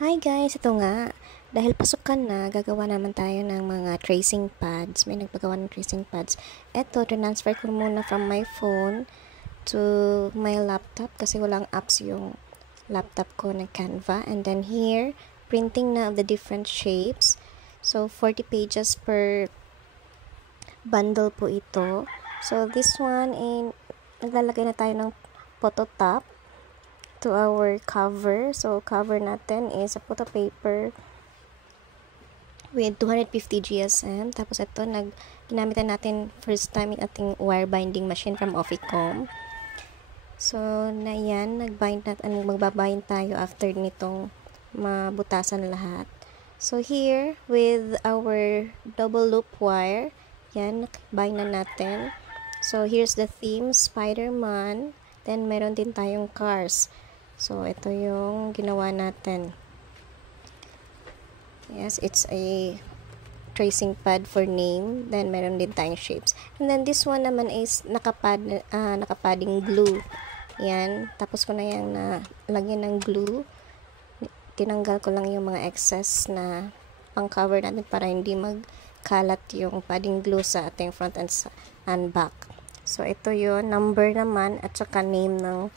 Hi guys, ito nga. Dahil pasukan na, gagawa naman tayo ng mga tracing pads. May nagpagawa ng tracing pads. Ito, transfer ko muna from my phone to my laptop kasi walang apps yung laptop ko na Canva. And then here, printing na of the different shapes. So, 40 pages per bundle po ito. So, this one, naglalagay na tayo ng photo top to our cover. So, cover natin is a photo paper with 250 GSM. Tapos ito, ginamitan natin first time yung ating wire binding machine from Officom. So, na yan, magbabind tayo after nitong mabutasan lahat. So, here, with our double loop wire, yan, bind na natin. So, here's the theme, Spider-Man. Then, meron din tayong cars. So, ito yung ginawa natin. Yes, it's a tracing pad for name. Then, meron din tayong shapes. And then, this one naman is nakapadding glue. Yan. Tapos ko na yung lagyan ng glue. Tinanggal ko lang yung mga excess na pang-cover natin para hindi magkalat yung padding glue sa ating front and back. So, ito yun. Number naman at saka name ng